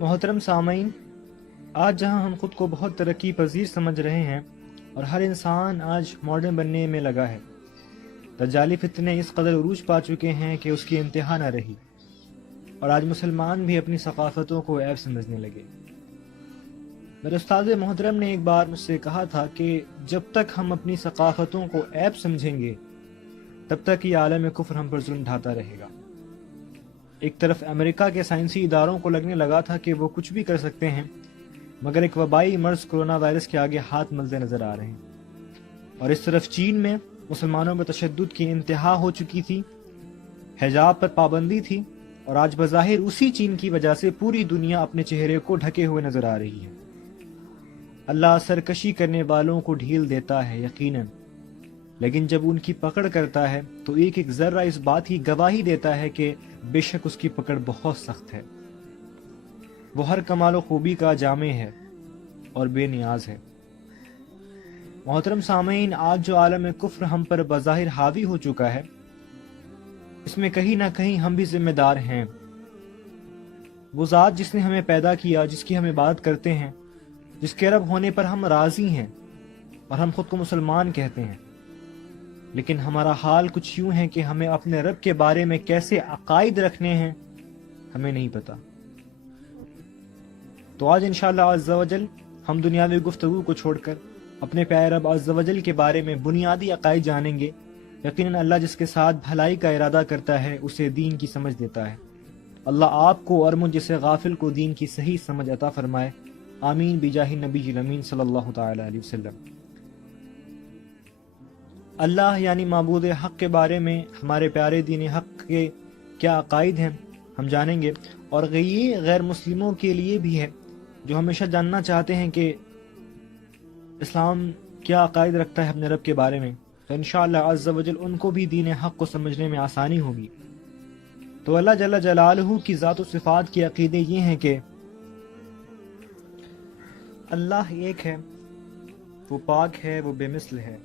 محترم سامعین، آج جہاں ہم خود کو بہت ترقی پذیر سمجھ رہے ہیں اور ہر انسان آج ماڈرن بننے میں لگا ہے، دجالی فتنے اس قدر عروج پا چکے ہیں کہ اس کی انتہا نہ رہی، اور آج مسلمان بھی اپنی ثقافتوں کو عیب سمجھنے لگے۔ میرے استاد محترم نے ایک بار مجھ سے کہا تھا کہ جب تک ہم اپنی ثقافتوں کو عیب سمجھیں گے تب تک یہ عالم کفر ہم پر ظلم ڈھاتا رہے گا۔ ایک طرف امریکہ کے سائنسی اداروں کو لگنے لگا تھا کہ وہ کچھ بھی کر سکتے ہیں، مگر ایک وبائی مرض کرونا وائرس کے آگے ہاتھ ملتے نظر آ رہے ہیں، اور اس طرف چین میں مسلمانوں پر تشدد کی انتہا ہو چکی تھی، حجاب پر پابندی تھی، اور آج بظاہر اسی چین کی وجہ سے پوری دنیا اپنے چہرے کو ڈھکے ہوئے نظر آ رہی ہے۔ اللہ سرکشی کرنے والوں کو ڈھیل دیتا ہے یقیناً، لیکن جب ان کی پکڑ کرتا ہے تو ایک ایک ذرہ اس بات کی گواہی دیتا ہے کہ بے شک اس کی پکڑ بہت سخت ہے۔ وہ ہر کمال و خوبی کا جامع ہے اور بے نیاز ہے۔ محترم سامعین، آج جو عالم کفر ہم پر بظاہر حاوی ہو چکا ہے، اس میں کہیں نہ کہیں ہم بھی ذمہ دار ہیں۔ وہ ذات جس نے ہمیں پیدا کیا، جس کی ہم عبادت کرتے ہیں، جس کے رب ہونے پر ہم راضی ہیں اور ہم خود کو مسلمان کہتے ہیں، لیکن ہمارا حال کچھ یوں ہے کہ ہمیں اپنے رب کے بارے میں کیسے عقائد رکھنے ہیں ہمیں نہیں پتا۔ تو آج انشاءاللہ عز و جل ہم دنیاوی گفتگو کو چھوڑ کر اپنے پیارے رب عز و جل کے بارے میں بنیادی عقائد جانیں گے۔ یقیناً اللہ جس کے ساتھ بھلائی کا ارادہ کرتا ہے اسے دین کی سمجھ دیتا ہے۔ اللہ آپ کو اور مجھ جیسے غافل کو دین کی صحیح سمجھ عطا فرمائے، آمین بجاہ نبی الامین صلی اللہ تعالی علیہ وسلم۔ اللہ یعنی معبود حق کے بارے میں ہمارے پیارے دین حق کے کیا عقائد ہیں ہم جانیں گے، اور یہ غیر مسلموں کے لیے بھی ہے جو ہمیشہ جاننا چاہتے ہیں کہ اسلام کیا عقائد رکھتا ہے اپنے رب کے بارے میں، تو انشاءاللہ عز و جل ان کو بھی دین حق کو سمجھنے میں آسانی ہوگی۔ تو اللہ جل جلالہ کی ذات و صفات کے عقیدے یہ ہیں کہ اللہ ایک ہے، وہ پاک ہے، وہ بے مثل ہے،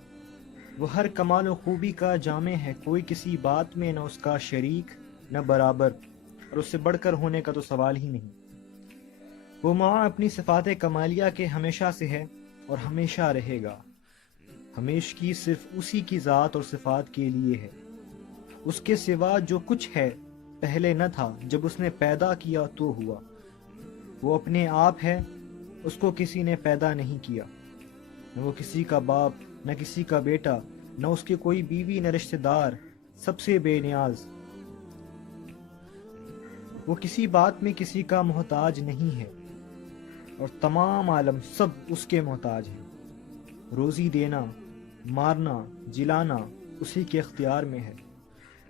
وہ ہر کمال و خوبی کا جامع ہے، کوئی کسی بات میں نہ اس کا شریک نہ برابر، اور اس سے بڑھ کر ہونے کا تو سوال ہی نہیں۔ وہ ماں اپنی صفات کمالیہ کے ہمیشہ سے ہے اور ہمیشہ رہے گا، ہمیشگی صرف اسی کی ذات اور صفات کے لیے ہے۔ اس کے سوا جو کچھ ہے پہلے نہ تھا، جب اس نے پیدا کیا تو ہوا۔ وہ اپنے آپ ہے، اس کو کسی نے پیدا نہیں کیا، نہ وہ کسی کا باپ نہ کسی کا بیٹا، نہ اس کے کوئی بیوی نہ رشتہ دار، سب سے بے نیاز۔ وہ کسی بات میں کسی کا محتاج نہیں ہے، اور تمام عالم سب اس کے محتاج ہیں۔ روزی دینا، مارنا، جلانا اسی کے اختیار میں ہے۔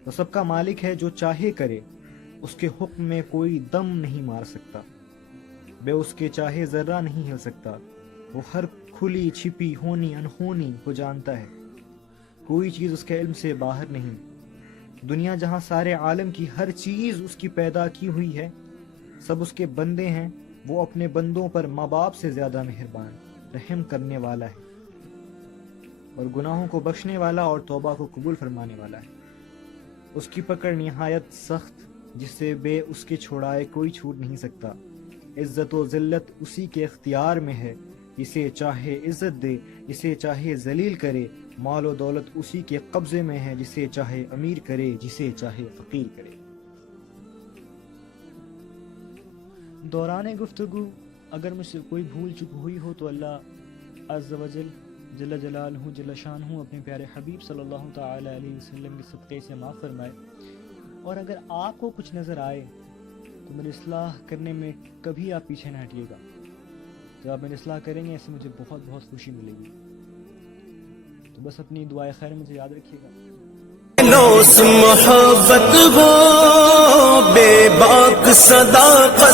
وہ سب کا مالک ہے، جو چاہے کرے، اس کے حکم میں کوئی دم نہیں مار سکتا، بے اس کے چاہے ذرہ نہیں ہل سکتا۔ وہ ہر کھلی چھپی ہونی انہونی کو جانتا ہے، کوئی چیز اس کے علم سے باہر نہیں۔ دنیا جہاں سارے عالم کی ہر چیز اس کی پیدا کی ہوئی ہے، سب اس کے بندے ہیں، وہ اپنے بندوں پر ماں باپ سے زیادہ مہربان، رحم کرنے والا ہے، اور گناہوں کو بخشنے والا اور توبہ کو قبول فرمانے والا ہے۔ اس کی پکڑ نہایت سخت، جس سے بے اس کے چھوڑائے کوئی چھوٹ نہیں سکتا۔ عزت و ذلت اسی کے اختیار میں ہے، اسے چاہے عزت دے، اسے چاہے ذلیل کرے۔ مال و دولت اسی کے قبضے میں ہے، جسے چاہے امیر کرے، جسے چاہے فقیر کرے۔ دوران گفتگو اگر مجھ سے کوئی بھول چک ہوئی ہو تو اللہ عز و جل جل جلالہ جل شانہ اپنے پیارے حبیب صلی اللہ تعالی علیہ وسلم کے صدقے سے معاف فرمائے، اور اگر آپ کو کچھ نظر آئے تو میری اصلاح کرنے میں کبھی آپ پیچھے نہ ہٹیے گا۔ جب آپ میری اصلاح کریں گے، اس سے مجھے بہت بہت خوشی ملے گی۔ تو بس اپنی دعائے خیر مجھے یاد رکھیے گا۔ محبت ہو بے باک صداقت